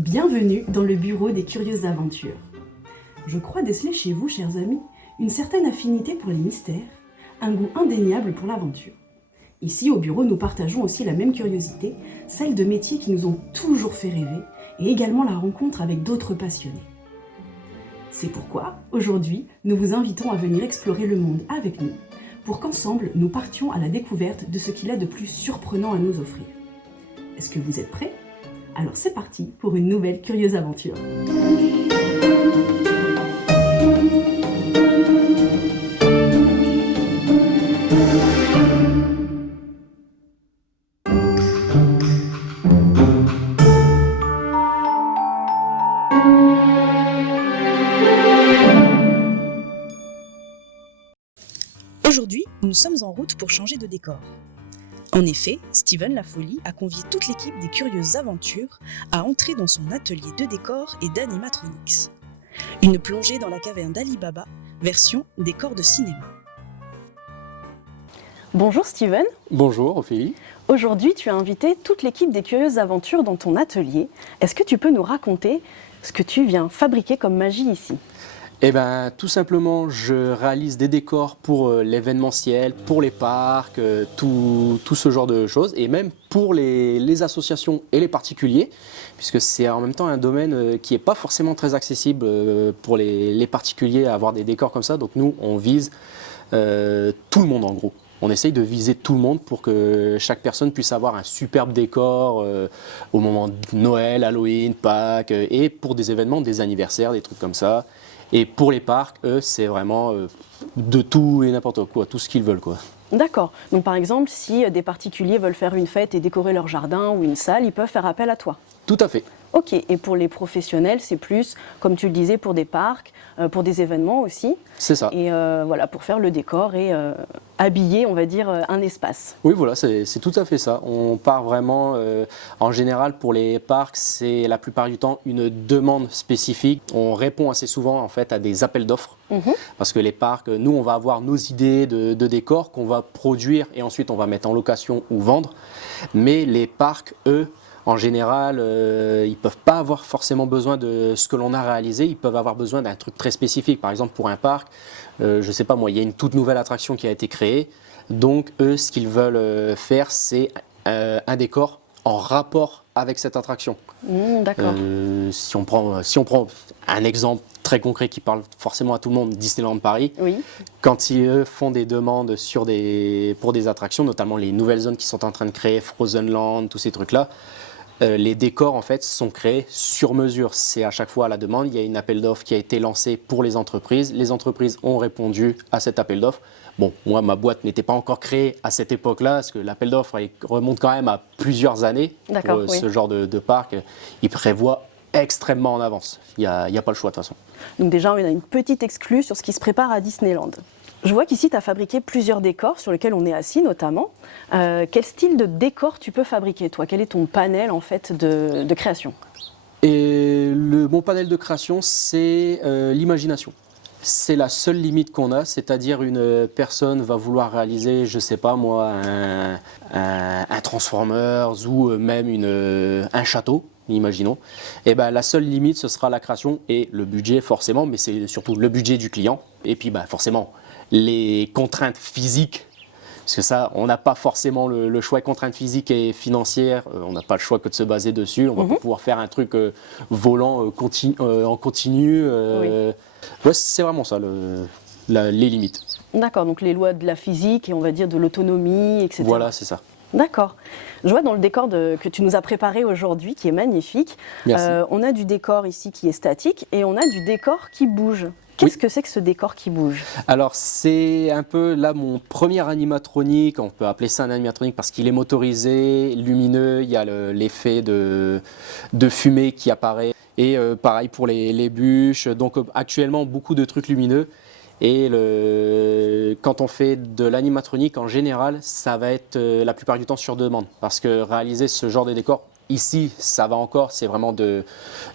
Bienvenue dans le bureau des curieuses aventures. Je crois déceler chez vous, chers amis, une certaine affinité pour les mystères, un goût indéniable pour l'aventure. Ici, au bureau, nous partageons aussi la même curiosité, celle de métiers qui nous ont toujours fait rêver, et également la rencontre avec d'autres passionnés. C'est pourquoi, aujourd'hui, nous vous invitons à venir explorer le monde avec nous, pour qu'ensemble, nous partions à la découverte de ce qu'il a de plus surprenant à nous offrir. Est-ce que vous êtes prêts ? Alors c'est parti pour une nouvelle curieuse aventure. Aujourd'hui, nous sommes en route pour changer de décor. En effet, Steven La Folie a convié toute l'équipe des Curieuses Aventures à entrer dans son atelier de décor et d'animatronics. Une plongée dans la caverne d'Ali Baba, version décor de cinéma. Bonjour Steven. Bonjour Ophélie. Aujourd'hui, tu as invité toute l'équipe des Curieuses Aventures dans ton atelier. Est-ce que tu peux nous raconter ce que tu viens fabriquer comme magie ici ? Eh bien, tout simplement, je réalise des décors pour l'événementiel, pour les parcs, tout ce genre de choses, et même pour les associations et les particuliers, puisque c'est en même temps un domaine qui n'est pas forcément très accessible pour les particuliers à avoir des décors comme ça. Donc nous, on vise tout le monde en gros. On essaye de viser tout le monde pour que chaque personne puisse avoir un superbe décor au moment de Noël, Halloween, Pâques, et pour des événements, des anniversaires, des trucs comme ça. Et pour les parcs, eux, c'est vraiment de tout et n'importe quoi, tout ce qu'ils veulent, quoi. D'accord. Donc par exemple, si des particuliers veulent faire une fête et décorer leur jardin ou une salle, ils peuvent faire appel à toi. Tout à fait. Ok. Et pour les professionnels, c'est plus, comme tu le disais, pour des parcs, pour des événements aussi. C'est ça. Et voilà, pour faire le décor et habiller, on va dire, un espace. Oui, voilà, c'est tout à fait ça. On part vraiment, en général, pour les parcs, c'est la plupart du temps une demande spécifique. On répond assez souvent, en fait, à des appels d'offres. Parce que les parcs, nous, on va avoir nos idées de décors qu'on va produire et ensuite on va mettre en location ou vendre. Mais les parcs, eux, en général, ils ne peuvent pas avoir forcément besoin de ce que l'on a réalisé, ils peuvent avoir besoin d'un truc très spécifique. Par exemple, pour un parc, je ne sais pas moi, il y a une toute nouvelle attraction qui a été créée. Donc, eux, ce qu'ils veulent faire, c'est un décor en rapport avec cette attraction. D'accord. Si on prend un exemple très concret qui parle forcément à tout le monde, Disneyland Paris, Oui. quand ils font des demandes pour des attractions, notamment les nouvelles zones qui sont en train de créer, Frozen Land, tous ces trucs-là, les décors en fait sont créés sur mesure. C'est à chaque fois à la demande. Il y a une appel d'offres qui a été lancé pour les entreprises. Les entreprises ont répondu à cet appel d'offres. Bon, moi, ma boîte n'était pas encore créée à cette époque-là, parce que l'appel d'offres remonte quand même à plusieurs années. D'accord, Pour oui. ce genre de parc, il prévoit extrêmement en avance. Il n'y a pas le choix de toute façon. Donc déjà, on a une petite exclue sur ce qui se prépare à Disneyland. Je vois qu'ici, tu as fabriqué plusieurs décors sur lesquels on est assis notamment. Quel style de décor tu peux fabriquer, toi ? Quel est ton panel en fait de création ? Et mon panel de création, c'est l'imagination. C'est la seule limite qu'on a, c'est-à-dire une personne va vouloir réaliser, je sais pas moi, un Transformers ou même un château, imaginons. Et ben la seule limite, ce sera la création et le budget forcément, mais c'est surtout le budget du client. Et puis forcément, les contraintes physiques. Parce que ça, on n'a pas forcément le choix. Contraintes physiques et financières, on n'a pas le choix que de se baser dessus. On va pas pouvoir faire un truc volant en continu. Oui. Ouais, c'est vraiment ça, les limites. D'accord, donc les lois de la physique et on va dire de l'autonomie, etc. Voilà, c'est ça. D'accord. Je vois dans le décor que tu nous as préparé aujourd'hui, qui est magnifique, Merci. on a du décor ici qui est statique et on a du décor qui bouge. Qu'est-ce que c'est que ce décor qui bouge ? Alors c'est un peu là mon premier animatronique, on peut appeler ça un animatronique parce qu'il est motorisé, lumineux, il y a l'effet de fumée qui apparaît. Et pareil pour les bûches, donc actuellement beaucoup de trucs lumineux. Et quand on fait de l'animatronique en général, ça va être la plupart du temps sur demande. Parce que réaliser ce genre de décor, ici, ça va encore, c'est vraiment de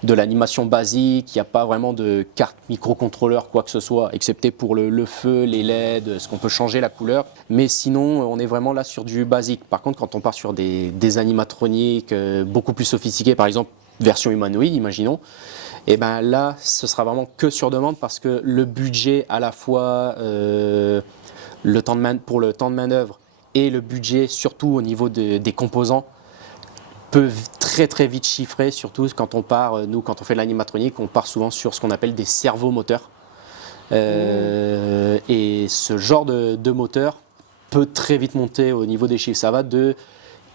l'animation basique, il n'y a pas vraiment de carte microcontrôleur, quoi que ce soit, excepté pour le feu, les LED, ce qu'on peut changer la couleur. Mais sinon, on est vraiment là sur du basique. Par contre, quand on part sur des animatroniques beaucoup plus sophistiqués, par exemple, version humanoïde, imaginons. Et ben là, ce sera vraiment que sur demande parce que le budget à la fois pour le temps de manœuvre et le budget surtout au niveau des composants peut très très vite chiffrer, surtout quand on part, nous quand on fait de l'animatronique, on part souvent sur ce qu'on appelle des servomoteurs. Et ce genre de moteur peut très vite monter au niveau des chiffres. Ça va de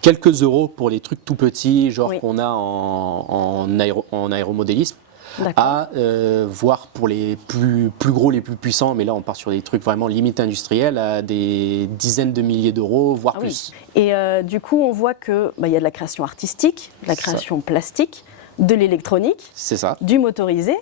quelques euros pour les trucs tout petits, genre qu'on a en aéromodélisme, à voire pour les plus gros, les plus puissants, mais là on part sur des trucs vraiment limite industriels, à des dizaines de milliers d'euros, voire plus. Oui. Et du coup, on voit qu'il y a de la création artistique, de la création plastique, de l'électronique, du motorisé.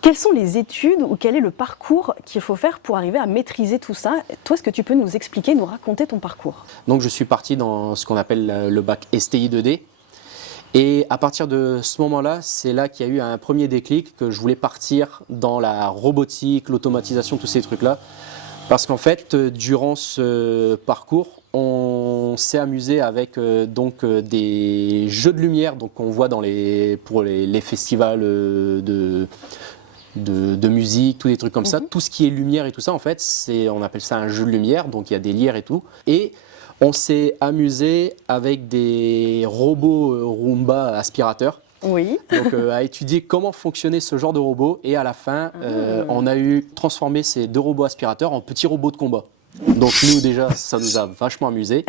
Quelles sont les études ou quel est le parcours qu'il faut faire pour arriver à maîtriser tout ça? Toi, est-ce que tu peux nous expliquer, nous raconter ton parcours? Donc je suis parti dans ce qu'on appelle le bac STI 2D. Et à partir de ce moment-là, c'est là qu'il y a eu un premier déclic, que je voulais partir dans la robotique, l'automatisation, tous ces trucs-là. Parce qu'en fait, durant ce parcours, on s'est amusé avec des jeux de lumière qu'on voit pour les festivals de musique, tous des trucs comme ça. Tout ce qui est lumière et tout ça, en fait, on appelle ça un jeu de lumière, donc il y a des lyres et tout. Et on s'est amusé avec des robots Roomba aspirateurs. Oui. Donc à étudier comment fonctionnait ce genre de robot. Et à la fin, on a transformé ces 2 robots aspirateurs en petits robots de combat. Donc nous déjà, ça nous a vachement amusé.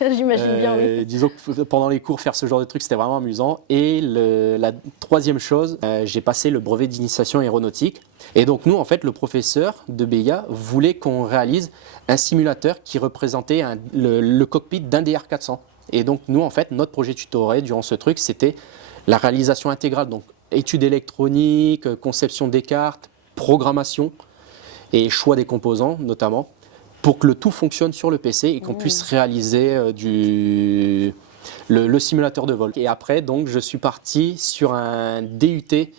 J'imagine bien, oui. Disons que pendant les cours, faire ce genre de trucs, c'était vraiment amusant. Et la troisième chose, j'ai passé le brevet d'initiation aéronautique. Et donc nous, en fait, le professeur de BIA voulait qu'on réalise un simulateur qui représentait le cockpit d'un DR400. Et donc nous, en fait, notre projet tutoré durant ce truc, c'était la réalisation intégrale. Donc études électroniques, conception des cartes, programmation et choix des composants notamment, pour que le tout fonctionne sur le PC et qu'on puisse réaliser le simulateur de vol. Et après, donc, je suis parti sur un DUT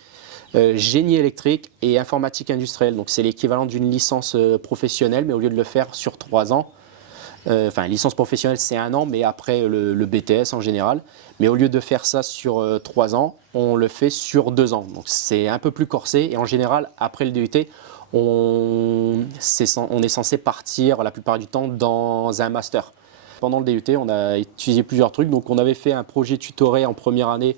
génie électrique et informatique industrielle. Donc, c'est l'équivalent d'une licence professionnelle, mais au lieu de le faire sur 3 ans, licence professionnelle, c'est 1 an, mais après le BTS en général. Mais au lieu de faire ça sur 3 ans, on le fait sur 2 ans. Donc, c'est un peu plus corsé. Et en général, après le DUT, on est censé partir la plupart du temps dans un master. Pendant le DUT, on a étudié plusieurs trucs. Donc, on avait fait un projet tutoré en première année.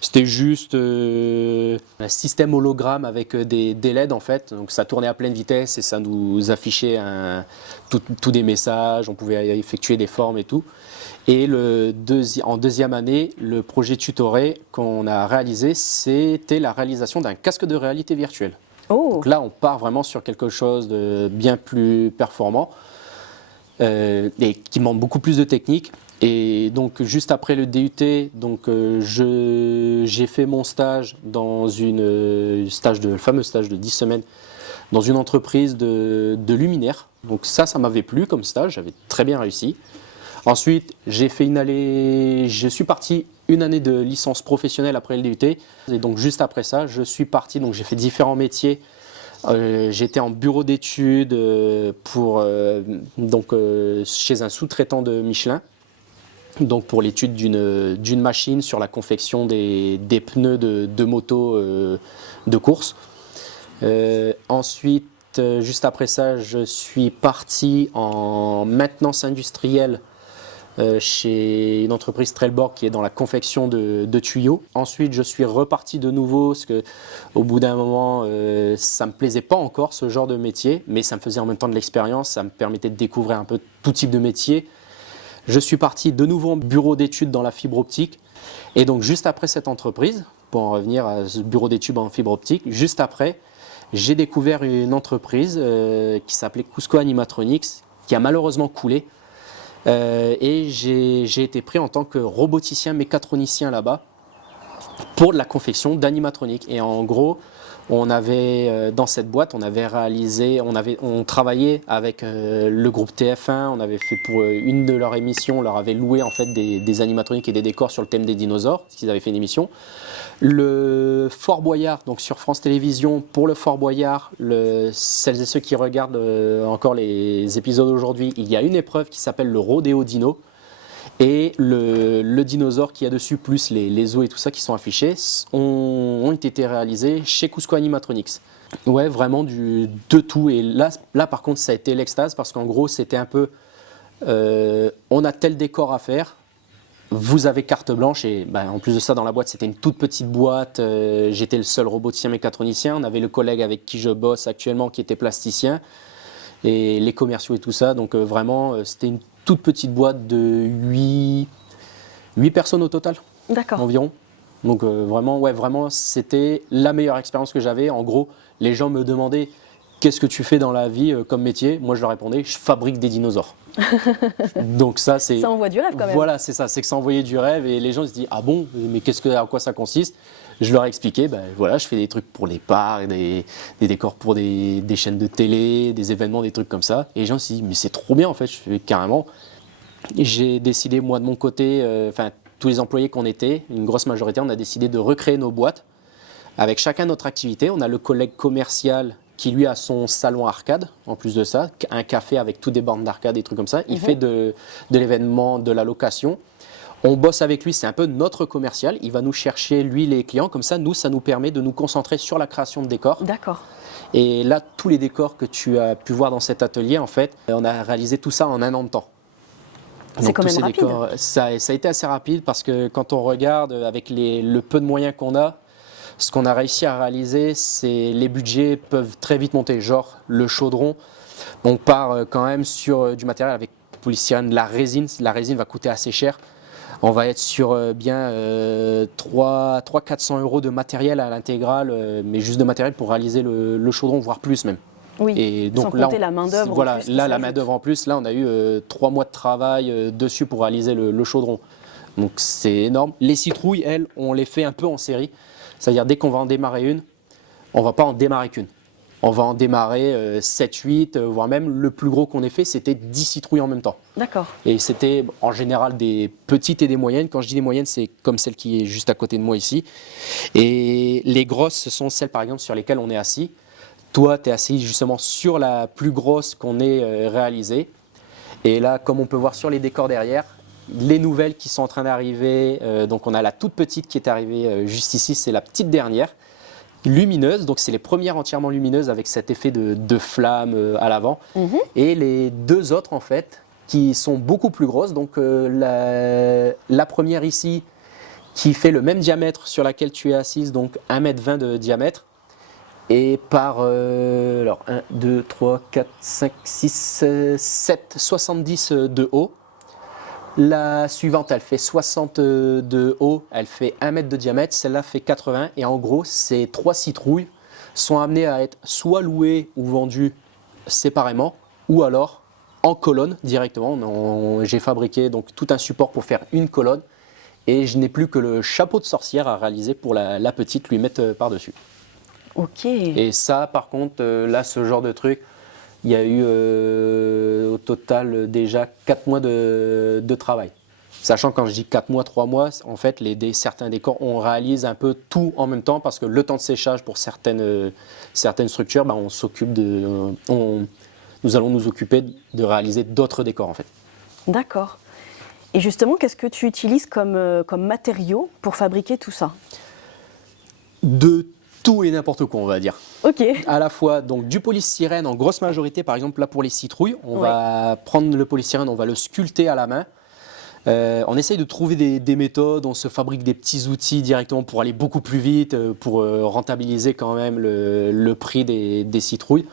C'était juste un système hologramme avec des LED en fait. Donc, ça tournait à pleine vitesse et ça nous affichait tous des messages. On pouvait effectuer des formes et tout. Et en deuxième année, le projet tutoré qu'on a réalisé, c'était la réalisation d'un casque de réalité virtuelle. Donc là, on part vraiment sur quelque chose de bien plus performant et qui demande beaucoup plus de technique. Et donc, juste après le DUT, j'ai fait mon stage le fameux stage de 10 semaines dans une entreprise de luminaires. Donc ça m'avait plu comme stage, j'avais très bien réussi. Ensuite, je suis parti 1 année de licence professionnelle après le DUT. Et donc juste après ça, je suis parti, donc j'ai fait différents métiers. J'étais en bureau d'études chez un sous-traitant de Michelin. Donc pour l'étude d'une machine sur la confection des pneus de moto de course. Ensuite, juste après ça, je suis parti en maintenance industrielle chez une entreprise Trelleborg qui est dans la confection de tuyaux. Ensuite, je suis reparti de nouveau parce qu'au bout d'un moment, ça ne me plaisait pas encore ce genre de métier, mais ça me faisait en même temps de l'expérience, ça me permettait de découvrir un peu tout type de métier. Je suis parti de nouveau en bureau d'études dans la fibre optique. Et donc, juste après cette entreprise, pour en revenir à ce bureau d'études en fibre optique, juste après, j'ai découvert une entreprise qui s'appelait Cusco Animatronics, qui a malheureusement coulé. Et j'ai été pris en tant que roboticien mécatronicien là-bas pour de la confection d'animatronique. Et en gros, on avait dans cette boîte, on travaillait avec le groupe TF1. On avait fait pour une de leurs émissions, on leur avait loué en fait des animatroniques et des décors sur le thème des dinosaures, parce qu'ils avaient fait une émission. Le Fort Boyard, donc sur France Télévisions, pour le Fort Boyard, celles et ceux qui regardent encore les épisodes aujourd'hui, il y a une épreuve qui s'appelle le Rodéo Dino. Et le dinosaure qu'il y a dessus, plus les os et tout ça qui sont affichés, ont été réalisés chez Cusco Animatronics. Ouais, vraiment de tout. Et là, par contre, ça a été l'extase parce qu'en gros, c'était un peu on a tel décor à faire, vous avez carte blanche. Et en plus de ça, dans la boîte, c'était une toute petite boîte. J'étais le seul roboticien mécatronicien. On avait le collègue avec qui je bosse actuellement qui était plasticien et les commerciaux et tout ça. Donc vraiment, c'était une toute petite boîte de 8 personnes au total. D'accord. Environ. Donc vraiment, c'était la meilleure expérience que j'avais. En gros, les gens me demandaient qu'est-ce que tu fais dans la vie comme métier. Moi, je leur répondais, je fabrique des dinosaures. Donc ça envoie du rêve quand même. Voilà, c'est ça, c'est que ça envoyait du rêve et les gens se disent ah bon, mais à quoi ça consiste? Je leur ai expliqué, voilà, je fais des trucs pour les parcs, des décors pour des chaînes de télé, des événements, des trucs comme ça. Et les gens se disent mais c'est trop bien en fait, je fais carrément. J'ai décidé moi de mon côté, tous les employés qu'on était, une grosse majorité, on a décidé de recréer nos boîtes avec chacun notre activité. On a le collègue commercial qui lui a son salon arcade, en plus de ça, un café avec tous des bornes d'arcade, des trucs comme ça. Il fait de l'événement, de la location. On bosse avec lui, c'est un peu notre commercial. Il va nous chercher, lui, les clients. Comme ça, ça nous permet de nous concentrer sur la création de décors. D'accord. Et là, tous les décors que tu as pu voir dans cet atelier, en fait, on a réalisé tout ça en 1 an de temps. C'est quand même rapide. Ça a été assez rapide parce que quand on regarde avec le peu de moyens qu'on a, ce qu'on a réussi à réaliser, c'est les budgets peuvent très vite monter. Genre le chaudron, on part quand même sur du matériel avec polystyrène, la résine. La résine va coûter assez cher. On va être sur 300-400 euros de matériel à l'intégrale, mais juste de matériel pour réaliser le chaudron, voire plus même. Oui, et donc, sans compter la main-d'œuvre. Voilà, là, la main-d'œuvre en plus, là, on a eu 3 mois de travail dessus pour réaliser le chaudron. Donc, c'est énorme. Les citrouilles, elles, on les fait un peu en série. C'est-à-dire, dès qu'on va en démarrer une, on ne va pas en démarrer qu'une. On va en démarrer 7, 8, voire même le plus gros qu'on ait fait, c'était 10 citrouilles en même temps. D'accord. Et c'était en général des petites et des moyennes. Quand je dis des moyennes, c'est comme celle qui est juste à côté de moi ici. Et les grosses, ce sont celles, par exemple, sur lesquelles on est assis. Toi, tu es assis justement sur la plus grosse qu'on ait réalisée. Et là, comme on peut voir sur les décors derrière, les nouvelles qui sont en train d'arriver. Donc on a la toute petite qui est arrivée juste ici, c'est la petite dernière, lumineuse. Donc c'est les premières entièrement lumineuses avec cet effet de flamme à l'avant. Et les 2 autres en fait, qui sont beaucoup plus grosses. Donc la première ici, qui fait le même diamètre sur laquelle tu es assise, donc 1,20 m de diamètre. Et par 1, 2, 3, 4, 5, 6, 7, 70 de haut. La suivante, elle fait 60 de haut, elle fait 1 mètre de diamètre, celle-là fait 80. Et en gros, ces 3 citrouilles sont amenées à être soit louées ou vendues séparément, ou alors en colonne directement. J'ai fabriqué donc tout un support pour faire une colonne. Et je n'ai plus que le chapeau de sorcière à réaliser pour la petite, lui mettre par-dessus. Ok. Et ça, par contre, là, ce genre de truc, il y a eu au total déjà 4 mois de travail. Sachant que quand je dis 4 mois, 3 mois, en fait, certains décors, on réalise un peu tout en même temps parce que le temps de séchage pour certaines structures, on s'occupe nous allons nous occuper de réaliser d'autres décors en fait. D'accord. Et justement, qu'est-ce que tu utilises comme matériaux pour fabriquer tout ça? De tout et n'importe quoi, on va dire. Ok. À la fois donc du polystyrène en grosse majorité, par exemple là pour les citrouilles, on va prendre le polystyrène, on va le sculpter à la main. On essaye de trouver des méthodes, on se fabrique des petits outils directement pour aller beaucoup plus vite, pour rentabiliser quand même le prix des citrouilles.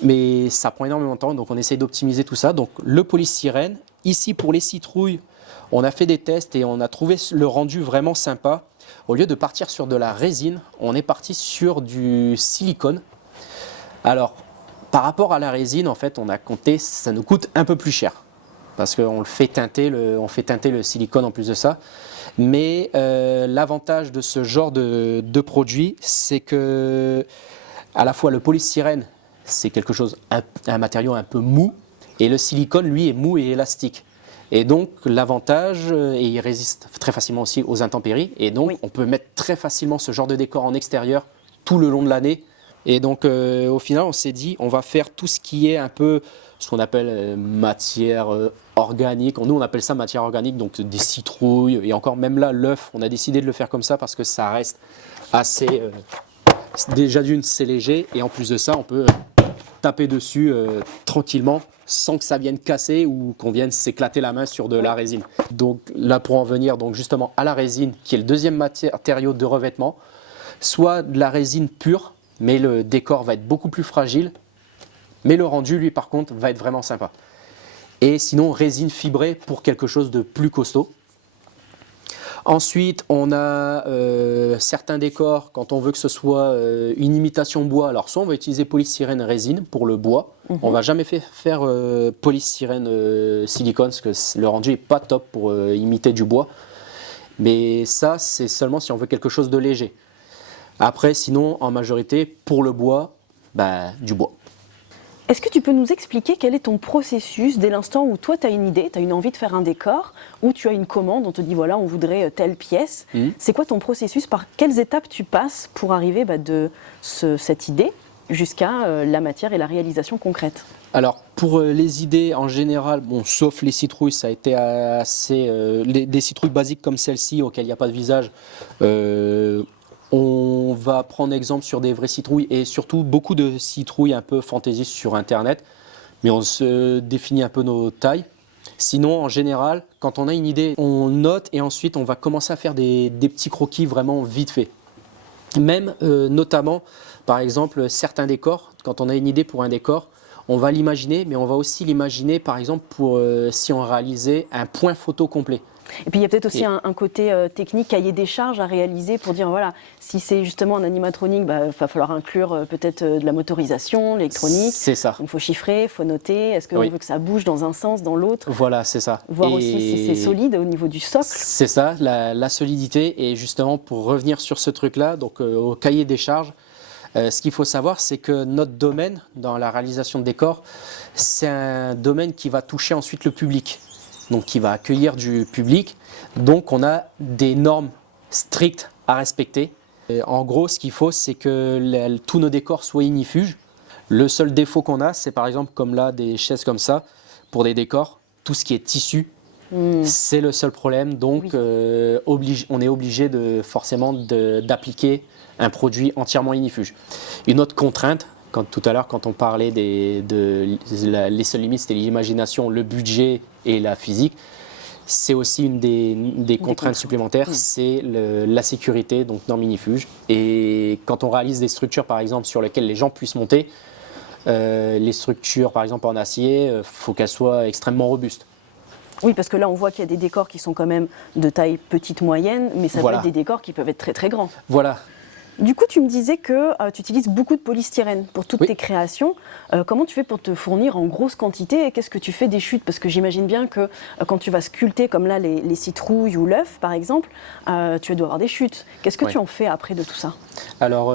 Mais ça prend énormément de temps, donc on essaye d'optimiser tout ça. Donc le polystyrène, ici pour les citrouilles, on a fait des tests et on a trouvé le rendu vraiment sympa. Au lieu de partir sur de la résine, on est parti sur du silicone. Alors, par rapport à la résine, en fait, on a compté, ça nous coûte un peu plus cher. Parce qu'on fait teinter le silicone en plus de ça. Mais l'avantage de ce genre de produit, c'est que à la fois le polystyrène, c'est quelque chose, un matériau un peu mou, et le silicone, lui, est mou et élastique. Et donc l'avantage, et il résiste très facilement aussi aux intempéries, et donc on peut mettre très facilement ce genre de décor en extérieur tout le long de l'année. Et donc au final on s'est dit on va faire tout ce qui est un peu ce qu'on appelle matière organique. Nous, on appelle ça matière organique, donc des citrouilles. Et encore, même là, l'œuf, on a décidé de le faire comme ça parce que ça reste assez... déjà d'une, c'est léger. Et en plus de ça, on peut taper dessus tranquillement sans que ça vienne casser ou qu'on vienne s'éclater la main sur de la résine. Donc là, pour en venir donc justement à la résine, qui est le deuxième matériau de revêtement, soit de la résine pure, mais le décor va être beaucoup plus fragile, mais le rendu, lui, par contre, va être vraiment sympa. Et sinon, résine fibrée pour quelque chose de plus costaud. Ensuite, on a certains décors, quand on veut que ce soit une imitation bois, alors soit on va utiliser polystyrène résine pour le bois, on ne va jamais faire polystyrène silicone, parce que le rendu n'est pas top pour imiter du bois. Mais ça, c'est seulement si on veut quelque chose de léger. Après, sinon, en majorité, pour le bois, du bois. Est-ce que tu peux nous expliquer quel est ton processus dès l'instant où toi tu as une idée, tu as une envie de faire un décor, ou tu as une commande, on te dit voilà on voudrait telle pièce. C'est quoi ton processus, par quelles étapes tu passes pour arriver de cette idée jusqu'à la matière et la réalisation concrète? Alors pour les idées en général, bon, sauf les citrouilles, ça a été assez... des citrouilles basiques comme celle-ci auxquelles il n'y a pas de visage, on va prendre exemple sur des vraies citrouilles et surtout beaucoup de citrouilles un peu fantaisistes sur internet, mais on se définit un peu nos tailles. Sinon, en général, quand on a une idée, on note et ensuite on va commencer à faire des petits croquis vraiment vite fait. Même notamment, par exemple, certains décors, quand on a une idée pour un décor, on va l'imaginer, mais on va aussi l'imaginer par exemple pour si on réalisait un point photo complet. Et puis il y a peut-être aussi un côté technique, cahier des charges à réaliser pour dire voilà, si c'est justement un animatronique, il va falloir inclure peut-être de la motorisation, l'électronique. C'est ça. Il faut chiffrer, il faut noter. Est-ce qu'on veut que ça bouge dans un sens, dans l'autre? Voilà, c'est ça. Voir aussi si c'est solide au niveau du socle. C'est ça, la solidité. Et justement, pour revenir sur ce truc-là, donc au cahier des charges, ce qu'il faut savoir, c'est que notre domaine, dans la réalisation de décors, c'est un domaine qui va toucher ensuite le public. Donc qui va accueillir du public. Donc on a des normes strictes à respecter. Et en gros, ce qu'il faut, c'est que tous nos décors soient ignifuges. Le seul défaut qu'on a, c'est par exemple comme là, des chaises comme ça, pour des décors, tout ce qui est tissu, c'est le seul problème. Donc on est obligé forcément d'appliquer un produit entièrement ignifuge. Une autre contrainte, tout à l'heure, quand on parlait les seules limites, c'était l'imagination, le budget et la physique. C'est aussi une des contraintes supplémentaires, c'est la sécurité, donc norme ignifuge. Et quand on réalise des structures, par exemple, sur lesquelles les gens puissent monter, les structures, par exemple en acier, il faut qu'elles soient extrêmement robustes. Oui, parce que là, on voit qu'il y a des décors qui sont quand même de taille petite, moyenne, mais ça peut être des décors qui peuvent être très, très grands. Voilà. Du coup, tu me disais que tu utilises beaucoup de polystyrène pour toutes tes créations. Comment tu fais pour te fournir en grosse quantité et qu'est-ce que tu fais des chutes? Parce que j'imagine bien que quand tu vas sculpter, comme là, les citrouilles ou l'œuf, par exemple, tu dois avoir des chutes. Qu'est-ce que tu en fais après de tout ça? Alors,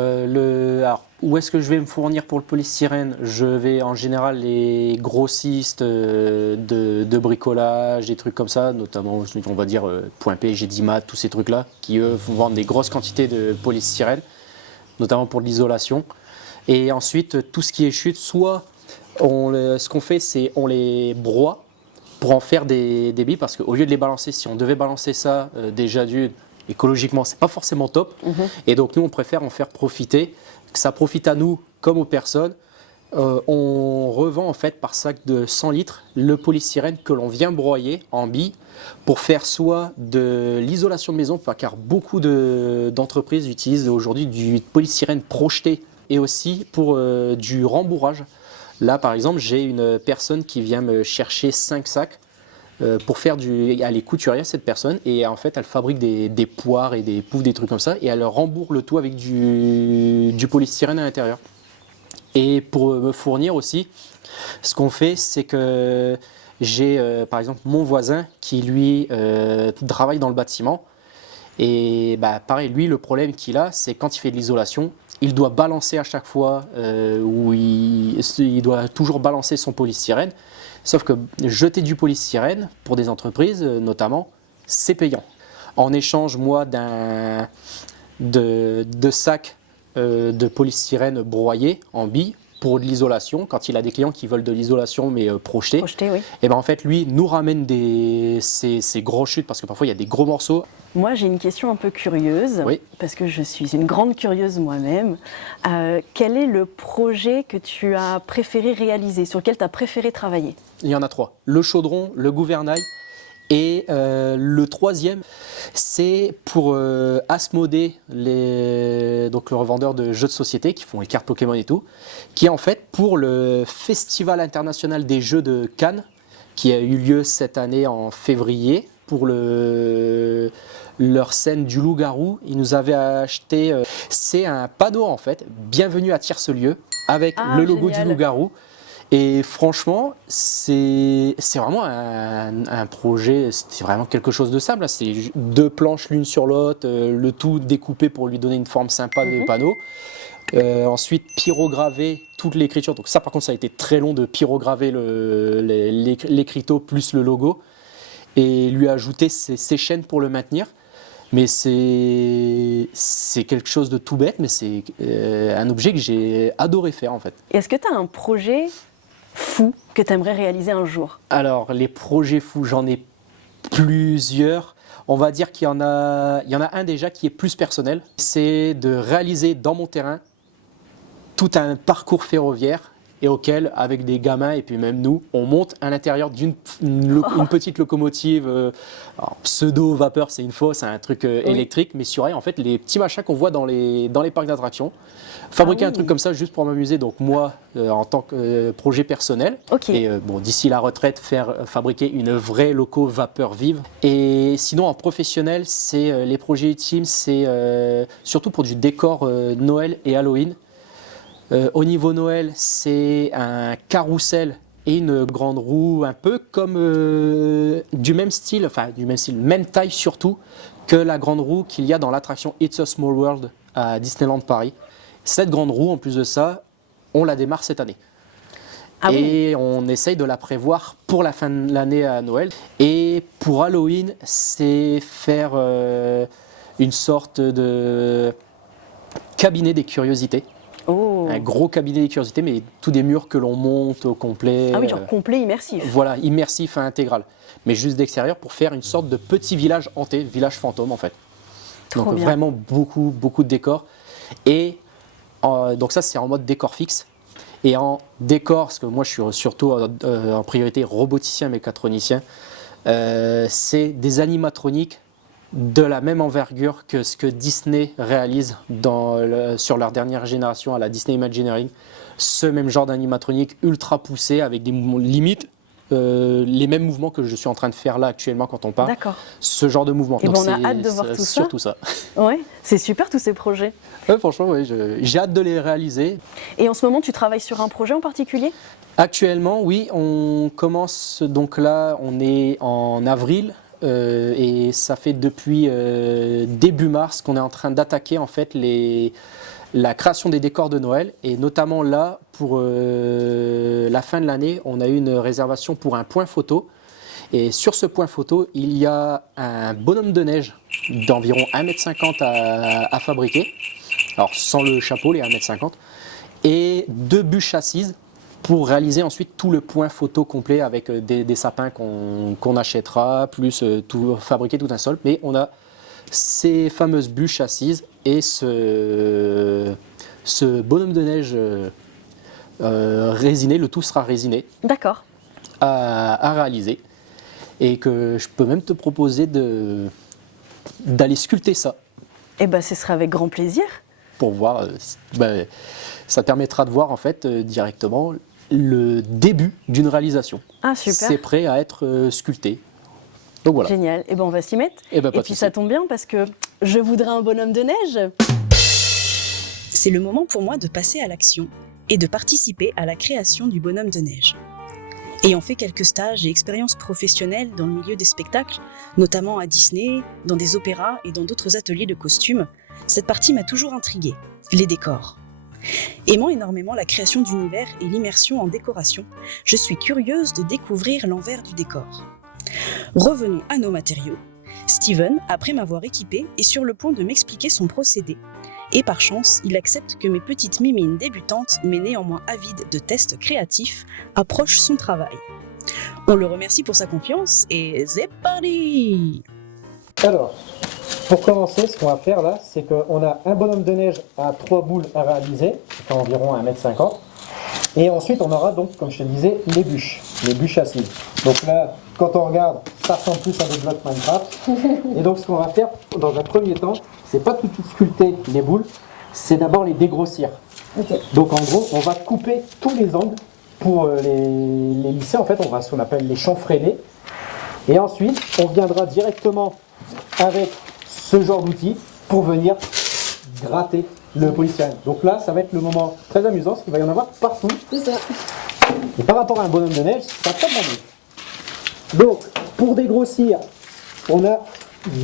où est-ce que je vais me fournir pour le polystyrène? Je vais en général les grossistes de bricolage, des trucs comme ça, notamment, on va dire, Point P, Gédimat, tous ces trucs-là, qui eux vendent des grosses quantités de polystyrène, notamment pour l'isolation. Et ensuite, tout ce qui est chute, soit ce qu'on fait, c'est on les broie pour en faire des billes, parce qu'au lieu de les balancer, si on devait balancer ça déjà écologiquement, c'est pas forcément top. Et donc nous, on préfère en faire profiter, que ça profite à nous comme aux personnes. On revend en fait par sac de 100 litres le polystyrène que l'on vient broyer en billes pour faire soit de l'isolation de maison, car beaucoup d'entreprises utilisent aujourd'hui du polystyrène projeté, et aussi pour du rembourrage. Là par exemple, j'ai une personne qui vient me chercher 5 sacs pour faire elle est couturière cette personne, et en fait elle fabrique des poires et des poufs, des trucs comme ça, et elle rembourre le tout avec du polystyrène à l'intérieur. Et pour me fournir aussi, ce qu'on fait, c'est que j'ai par exemple mon voisin qui lui travaille dans le bâtiment, et pareil, lui le problème qu'il a, c'est quand il fait de l'isolation, il doit balancer à chaque fois, il doit toujours balancer son polystyrène. Sauf que jeter du polystyrène, pour des entreprises notamment, c'est payant. En échange, moi, de sacs de polystyrène broyés en billes, pour de l'isolation, quand il a des clients qui veulent de l'isolation mais projetée. Projeté, oui. Et ben en fait, lui nous ramène ces grosses chutes parce que parfois il y a des gros morceaux. Moi, j'ai une question un peu curieuse, Oui. parce que je suis une grande curieuse moi-même. Quel est le projet que tu as préféré réaliser, sur lequel tu as préféré travailler? Il y en a 3. Le chaudron, le gouvernail et le 3e, c'est pour Asmodée, donc le revendeur de jeux de société qui font les cartes Pokémon et tout, qui est en fait pour le Festival international des jeux de Cannes, qui a eu lieu cette année en février, pour leur scène du loup-garou. Ils nous avaient acheté, c'est un panneau en fait, bienvenue à Tierce-Lieu, avec le logo génial. du loup-garou. Et franchement, c'est vraiment un projet, c'est vraiment quelque chose de simple. C'est 2 planches l'une sur l'autre, le tout découpé pour lui donner une forme sympa de panneau. Ensuite, pyrograver toute l'écriture. Donc ça, par contre, ça a été très long de pyrograver l'écriteau plus le logo. Et lui ajouter ces chaînes pour le maintenir. Mais c'est quelque chose de tout bête, mais c'est un objet que j'ai adoré faire en fait. Est-ce que tu as un projet fou que tu aimerais réaliser un jour? Alors, les projets fous, j'en ai plusieurs. On va dire qu'il y en a un déjà qui est plus personnel. C'est de réaliser dans mon terrain tout un parcours ferroviaire et auquel, avec des gamins et puis même nous, on monte à l'intérieur d'une une petite locomotive pseudo-vapeur, c'est une fausse, c'est un truc électrique, mais sur rail, en fait, les petits machins qu'on voit dans les parcs d'attractions. Fabriquer un truc comme ça juste pour m'amuser, donc moi, en tant que projet personnel. Ok. Et bon, d'ici la retraite, fabriquer une vraie loco vapeur vive. Et sinon, en professionnel, c'est les projets ultimes, c'est surtout pour du décor Noël et Halloween. Au niveau Noël, c'est un carrousel et une grande roue, un peu comme du même style, même taille surtout, que la grande roue qu'il y a dans l'attraction It's a Small World à Disneyland Paris. Cette grande roue, en plus de ça, on la démarre cette année. Et on essaye de la prévoir pour la fin de l'année à Noël. Et pour Halloween, c'est faire une sorte de cabinet des curiosités. Oh. Un gros cabinet des curiosités, mais tous des murs que l'on monte au complet. Ah oui, genre complet, immersif. Voilà, immersif à intégral. Mais juste d'extérieur pour faire une sorte de petit village hanté, village fantôme en fait. Trop Donc bien. vraiment beaucoup de décors. Et donc ça c'est en mode décor fixe. Et en décor, parce que moi je suis surtout en priorité roboticien, mécatronicien, c'est des animatroniques de la même envergure que ce que Disney réalise sur leur dernière génération à la Disney Imagineering. Ce même genre d'animatronique ultra poussé avec des mouvements limites, les mêmes mouvements que je suis en train de faire là actuellement quand on parle. D'accord. Ce genre de mouvement. Et Donc on a c'est- hâte de voir c'est tout ça. surtout ça. Ouais, c'est super tous ces projets. Franchement, oui, j'ai hâte de les réaliser. Et en ce moment, tu travailles sur un projet en particulier? Actuellement, oui, on commence, donc là, on est en avril et ça fait depuis début mars qu'on est en train d'attaquer en fait la création des décors de Noël et notamment là, pour la fin de l'année, on a eu une réservation pour un point photo et sur ce point photo, il y a un bonhomme de neige d'environ 1,50 m à fabriquer, alors sans le chapeau, les 1,50 m, et 2 bûches assises pour réaliser ensuite tout le point photo complet avec des sapins qu'on achètera, plus fabriquer tout un sol. Mais on a ces fameuses bûches assises et ce bonhomme de neige résiné, le tout sera résiné D'accord. à réaliser. Et que je peux même te proposer d'aller sculpter ça Eh ben, ce sera avec grand plaisir. pour voir. Ça permettra de voir en fait directement le début d'une réalisation. Ah, super. C'est prêt à être sculpté. Donc voilà. Génial. Eh ben, on va s'y mettre. Eh ben, pas Et de puis souci. ça tombe bien parce que je voudrais un bonhomme de neige. C'est le moment pour moi de passer à l'action et de participer à la création du bonhomme de neige. Ayant fait quelques stages et expériences professionnelles dans le milieu des spectacles, notamment à Disney, dans des opéras et dans d'autres ateliers de costumes, cette partie m'a toujours intriguée, les décors. Aimant énormément la création d'univers et l'immersion en décoration, je suis curieuse de découvrir l'envers du décor. Revenons à nos matériaux. Steven, après m'avoir équipé, est sur le point de m'expliquer son procédé Et par chance, il accepte que mes petites mimines débutantes, mais néanmoins avides de tests créatifs, approchent son travail. On le remercie pour sa confiance et c'est parti! Alors, pour commencer, ce qu'on va faire là, c'est qu'on a un bonhomme de neige à 3 boules à réaliser, qui fait environ 1,50 m. Et ensuite, on aura donc, comme je te disais, les bûches acides. Donc là, quand on regarde, ça ressemble plus à des blocs Minecraft. Et donc, ce qu'on va faire dans un premier temps, c'est pas tout de suite sculpter les boules, c'est d'abord les dégrossir. Ok. Donc en gros, on va couper tous les angles pour les lisser. En fait, on va ce qu'on appelle les chanfreiner. Et ensuite, on viendra directement avec ce genre d'outil pour venir gratter le polystyrène. Donc là, ça va être le moment très amusant, parce qu'il va y en avoir partout. C'est ça. Et par rapport à un bonhomme de neige, ça va pas demander. Donc, pour dégrossir, on a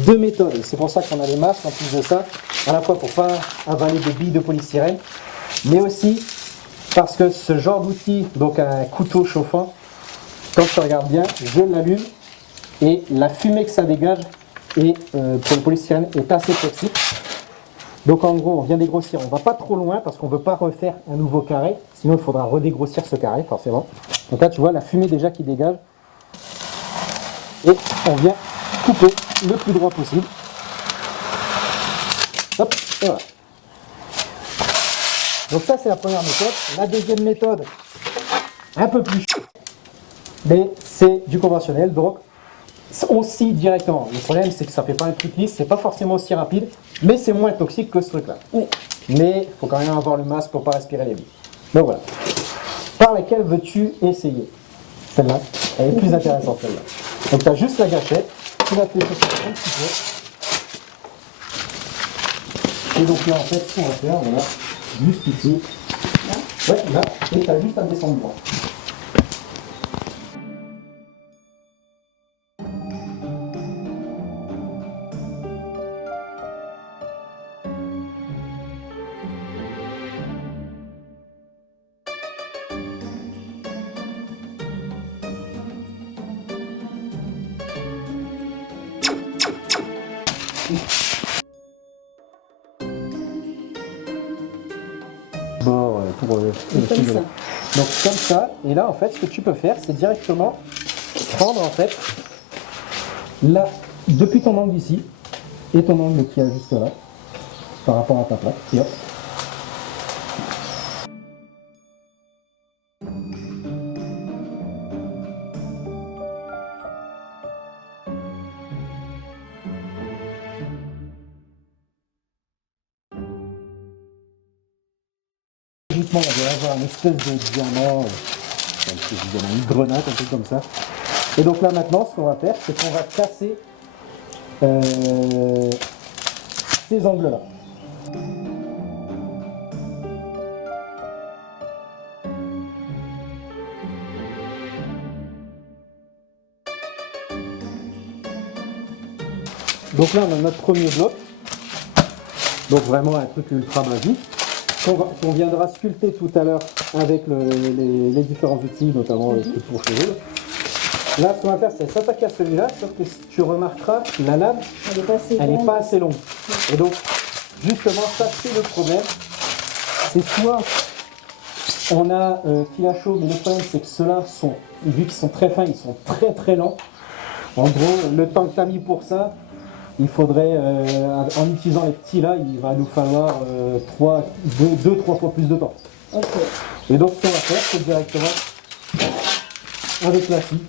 deux méthodes. C'est pour ça qu'on a les masques en plus de ça, à la fois pour ne pas avaler des billes de polystyrène, mais aussi parce que ce genre d'outil, donc un couteau chauffant, quand tu regardes bien, je l'allume et la fumée que ça dégage et pour le polystyrène est assez toxique. Donc en gros, on vient dégrossir, on ne va pas trop loin parce qu'on ne veut pas refaire un nouveau carré, sinon il faudra redégrossir ce carré forcément. Donc là tu vois la fumée déjà qui dégage et on vient couper le plus droit possible. Hop, et voilà. Donc ça c'est la première méthode. La deuxième méthode, un peu plus mais c'est du conventionnel, donc on scie directement. Le problème c'est que ça ne fait pas un truc lisse, c'est pas forcément aussi rapide, mais c'est moins toxique que ce truc là. Oui. Mais il faut quand même avoir le masque pour ne pas respirer les billes. Donc voilà. Par laquelle veux-tu essayer? Celle-là, elle est plus intéressante celle-là. Donc tu as juste la gâchette, tu vas te laisser faire un petit peu. Et donc là en fait, ce qu'on va faire, voilà, juste ici. Là. Ouais, là, et tu as juste à descendre droit. Bon, pour le Comme ça. Donc comme ça, et là en fait ce que tu peux faire c'est directement prendre en fait là depuis ton angle ici et ton angle qui est juste là par rapport à ta plaque, et hop. Logiquement, on va avoir une espèce de diamant, une grenade, un truc comme ça. Et donc là maintenant, ce qu'on va faire, c'est qu'on va casser ces angles-là. Donc là, on a notre premier bloc. Donc vraiment un truc ultra basique. Qu'on viendra sculpter tout à l'heure avec les différents outils, notamment les trucs pour cheveux. Là, ce qu'on va faire, c'est s'attaquer à celui-là, sauf que tu remarqueras, la lame, elle n'est pas assez longue. Et donc, justement, ça, c'est le problème. C'est soit on a fil à chaud, mais le problème, c'est que ceux-là, vu qu'ils sont très fins, ils sont très très lents. En gros, le temps que tu as mis pour ça, il faudrait, en utilisant les petits là, il va nous falloir 2-3 fois plus de temps. Ok. Et donc ce qu'on va faire, c'est directement avec la scie.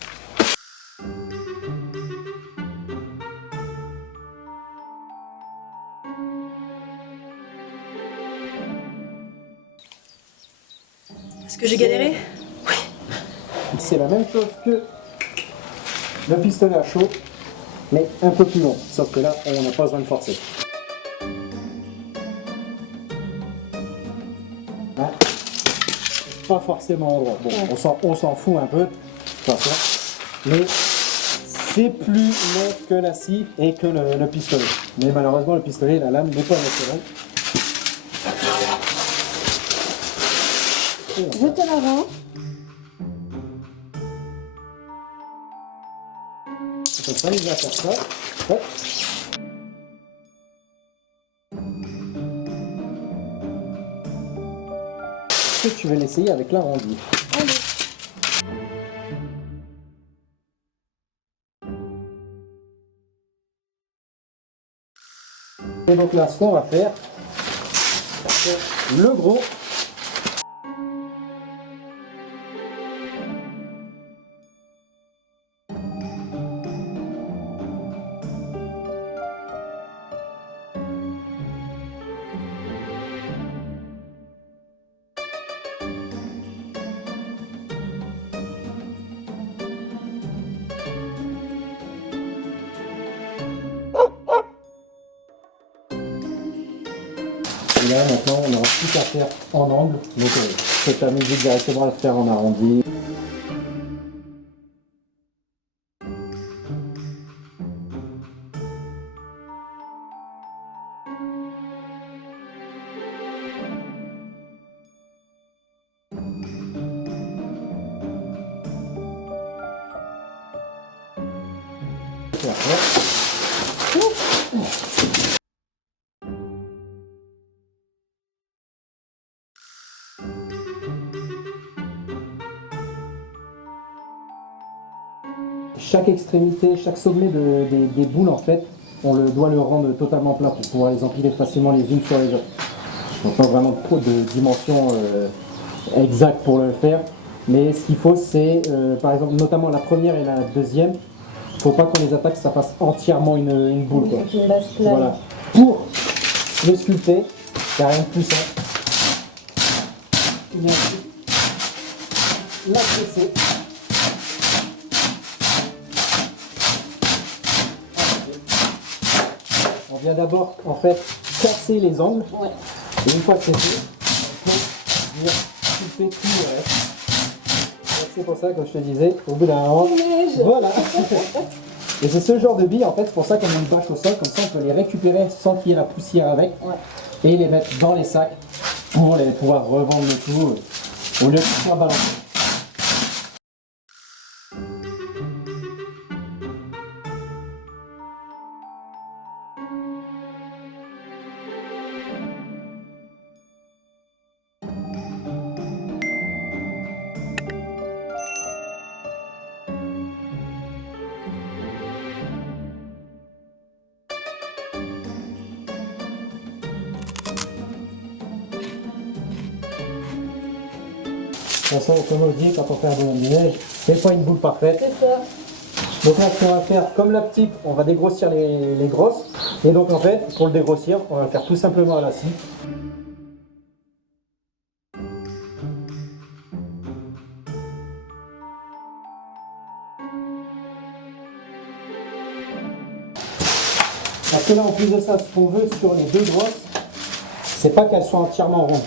Est-ce que j'ai galéré? C'est la même chose que le pistolet à chaud, mais un peu plus long. Sauf que là, on n'a pas besoin de forcer. Hein, pas forcément en droit. Bon, on s'en fout un peu, de toute façon. Mais c'est plus long que la scie et que le pistolet. Mais malheureusement, le pistolet, la lame n'est pas assez longue. Je te la rends. Comme ça, il va faire ça. Hop. est-ce que tu veux l'essayer avec l'arrondi? Et donc là, ce qu'on va faire, c'est le gros. Et là, maintenant, on n'aura plus qu'à faire en angle. Donc, je peux t'amuser directement à le faire en arrondi. Et après, chaque extrémité, chaque sommet des boules, en fait, doit le rendre totalement plat pour pouvoir les empiler facilement les unes sur les autres. Donc pas vraiment de dimension exacte pour le faire, mais ce qu'il faut c'est, par exemple, notamment la première et la deuxième, il ne faut pas qu'on les attaque, ça fasse entièrement une boule. Quoi. Une base plane. Voilà. Pour le sculpter, il n'y a rien de plus simple. Il vient ici, la presser. On vient d'abord en fait casser les angles. Ouais. Et une fois que c'est fait, on peut venir sculpter tout le reste. C'est pour ça, comme je te disais, au bout d'un moment, voilà. Et c'est ce genre de billes, en fait, c'est pour ça qu'on met une bâche au sol, comme ça on peut les récupérer sans qu'il y ait la poussière avec, et les mettre dans les sacs pour pouvoir revendre le tout au lieu de faire balancer. De toute façon, comme on dit, quand on fait un bonhomme de neige, c'est pas une boule parfaite. C'est ça. Donc là, ce qu'on va faire, comme la petite, on va dégrossir les grosses. Et donc en fait, pour le dégrossir, on va le faire tout simplement à la scie. Parce que là, en plus de ça, ce qu'on veut sur les deux grosses, c'est pas qu'elles soient entièrement rondes.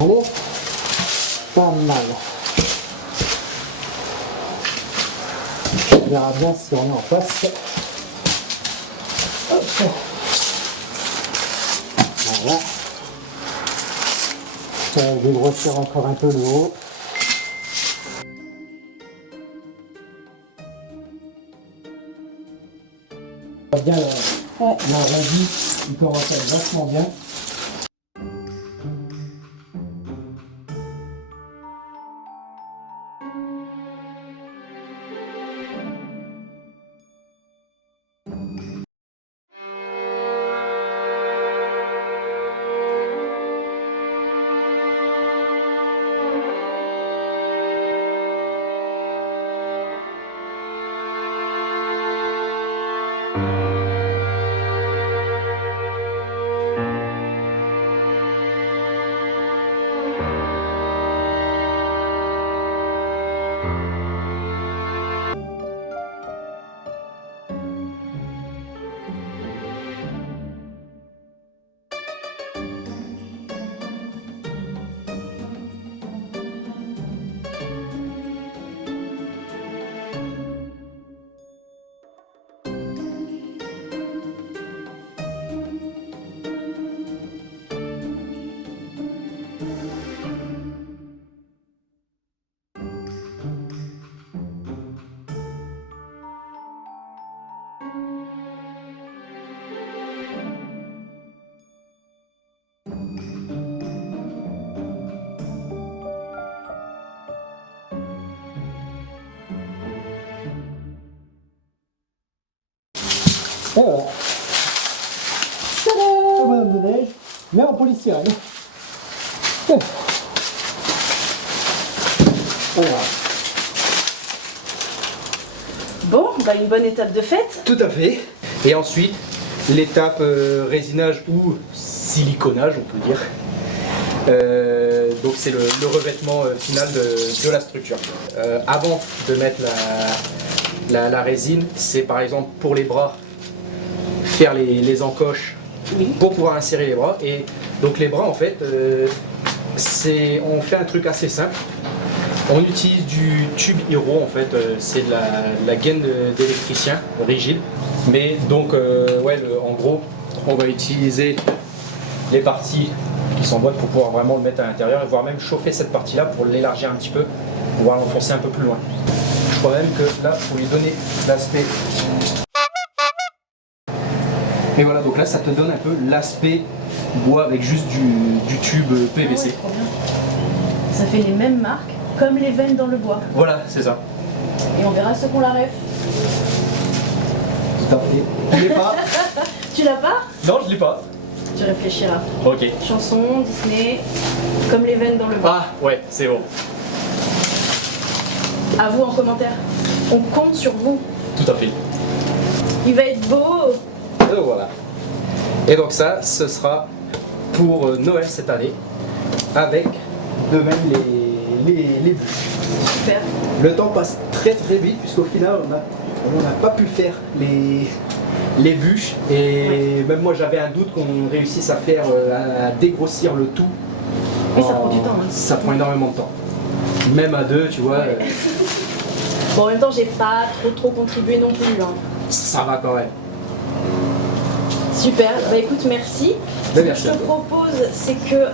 Allez, pas mal. On verra bien si on est en face. Hop. Voilà. On va dégrossir encore un peu le haut. On voit bien la radie, il commence à être vachement bien. voilà. Tada, le bonhomme de neige, mais en polystyrène. Voilà. Bon, bah une bonne étape de fête. Tout à fait. Et ensuite, l'étape résinage ou siliconnage, on peut dire. Donc c'est le revêtement final de la structure. Avant de mettre la résine, c'est par exemple pour les bras, faire les encoches pour pouvoir insérer les bras. Et donc les bras en fait, on fait un truc assez simple. On utilise du tube Hero en fait, c'est de la gaine d'électricien rigide. Mais donc en gros, on va utiliser les parties qui sont bonnes pour pouvoir vraiment le mettre à l'intérieur et voire même chauffer cette partie-là pour l'élargir un petit peu, pour pouvoir l'enfoncer un peu plus loin. Je crois même que là, pour lui donner l'aspect. Et voilà, donc là, ça te donne un peu l'aspect bois avec juste du tube PVC. Trop bien. Ça fait les mêmes marques, comme les veines dans le bois. Voilà, c'est ça. Et on verra ceux qu'on la ref. Tout à fait. Je l'ai pas. Tu l'as pas? Non, je l'ai pas. Tu réfléchiras. Ok. Chanson, Disney, comme les veines dans le bois. Ah, ouais, c'est bon. À vous en commentaire. On compte sur vous. Tout à fait. Il va être beau. Et voilà. Et donc ça, ce sera pour Noël cette année, avec de même les bûches. Super. Le temps passe très très vite, puisqu'au final, on n'a pas pu faire les bûches. Et même moi, j'avais un doute qu'on réussisse à faire, à dégrossir le tout. Oui, ça prend du temps, hein. Ça prend énormément de temps. Même à deux, tu vois, Ouais. Bon, en même temps, j'ai pas trop contribué non plus. Hein. ça va quand même. Super, bah écoute, merci. Ce que Merci je à te toi. propose, c'est que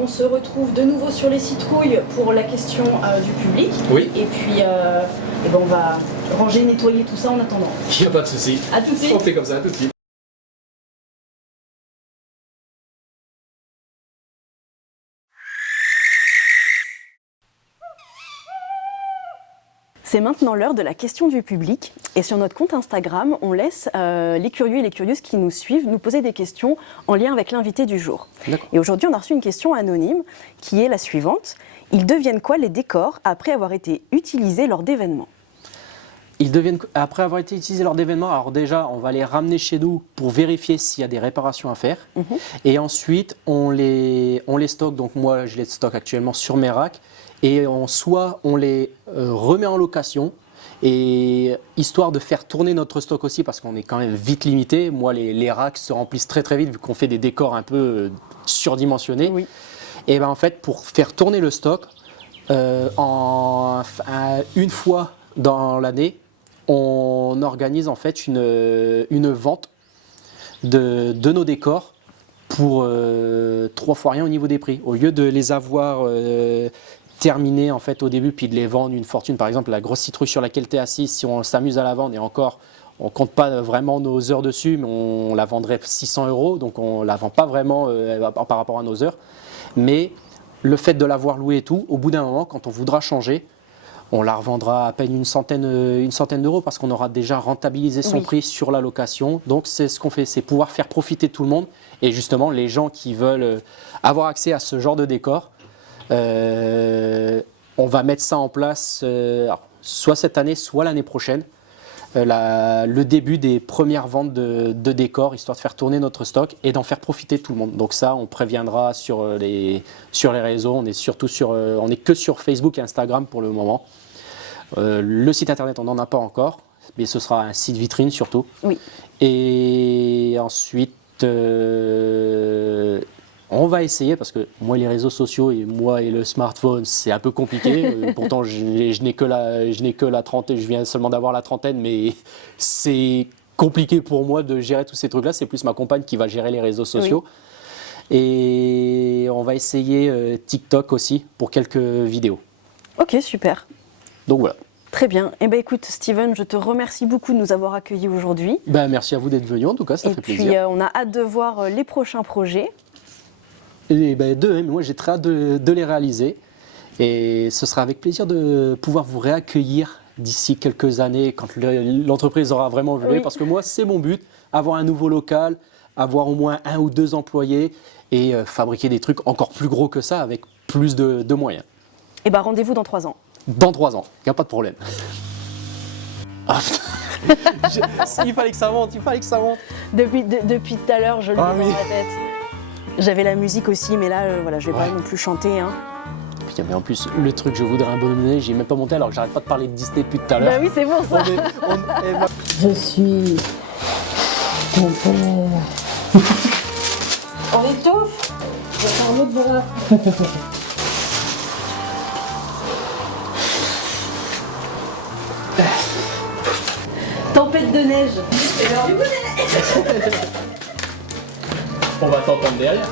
on se retrouve de nouveau sur les citrouilles pour la question du public. Oui, Et puis, eh ben, on va ranger, nettoyer tout ça en attendant. il n'y a pas de souci. À tout de suite. On fait comme ça, tout de suite. C'est maintenant l'heure de la question du public. Et sur notre compte Instagram, on laisse les curieux et les curieuses qui nous suivent nous poser des questions en lien avec l'invité du jour. Et aujourd'hui, on a reçu une question anonyme qui est la suivante. Ils deviennent quoi les décors après avoir été utilisés lors d'événements ? Ils deviennent, après avoir été utilisés lors d'événements, alors déjà, on va les ramener chez nous pour vérifier s'il y a des réparations à faire. Et ensuite, on les stocke. Donc moi, je les stocke actuellement sur mes racks. Et soit on les remet en location, et histoire de faire tourner notre stock aussi, parce qu'on est quand même vite limité. Moi, les racks se remplissent très très vite, vu qu'on fait des décors un peu surdimensionnés. Oui. Et ben en fait, pour faire tourner le stock, une fois dans l'année, on organise en fait une vente de nos décors pour 3 fois rien au niveau des prix. Au lieu de les avoir terminés en fait au début puis de les vendre une fortune, par exemple la grosse citrouille sur laquelle tu es assis, si on s'amuse à la vendre et encore on compte pas vraiment nos heures dessus, mais on la vendrait 600 €, donc on la vend pas vraiment par rapport à nos heures. Mais le fait de l'avoir loué et tout, au bout d'un moment, quand on voudra changer, on la revendra à peine une centaine d'euros parce qu'on aura déjà rentabilisé son prix sur la location. Donc c'est ce qu'on fait, c'est pouvoir faire profiter tout le monde. Et justement, les gens qui veulent avoir accès à ce genre de décor, on va mettre ça en place soit cette année, soit l'année prochaine. Le début des premières ventes de décors, histoire de faire tourner notre stock et d'en faire profiter tout le monde. Donc ça, on préviendra sur les réseaux. On est surtout on est que sur Facebook et Instagram pour le moment. Le site internet, on n'en a pas encore, mais ce sera un site vitrine surtout. Oui. Et ensuite, on va essayer, parce que moi les réseaux sociaux et moi et le smartphone c'est un peu compliqué. Pourtant je n'ai que la trentaine, je viens seulement d'avoir la trentaine, mais c'est compliqué pour moi de gérer tous ces trucs là. C'est plus ma compagne qui va gérer les réseaux sociaux. Et on va essayer TikTok aussi pour quelques vidéos. Ok, super. Donc voilà. Très bien. Eh ben, écoute, Steven, je te remercie beaucoup de nous avoir accueillis aujourd'hui. Merci à vous d'être venu, en tout cas, ça fait plaisir. Et puis, on a hâte de voir les prochains projets. Et moi j'ai très hâte de les réaliser. Et ce sera avec plaisir de pouvoir vous réaccueillir d'ici quelques années, quand l'entreprise aura vraiment évolué. Oui. Parce que moi, c'est mon but, avoir un nouveau local, avoir au moins 1 ou 2 employés et fabriquer des trucs encore plus gros que ça avec plus de moyens. Et bah rendez-vous dans 3 ans. Dans 3 ans, il n'y a pas de problème. Ah, il fallait que ça monte, il fallait que ça monte. Depuis tout à l'heure, je le Ah mets oui. dans la tête. J'avais la musique aussi, mais là, voilà, je vais pas Ouais. non plus chanter. Hein. Putain, mais en plus, le truc, je voudrais un bonhomme de neige, j'ai même pas monté alors que j'arrête pas de parler de Disney depuis tout à l'heure. Bah oui, c'est pour ça. Je suis ton père. On étouffe. Je vais faire un autre bras. Tempête de neige. On va t'entendre derrière.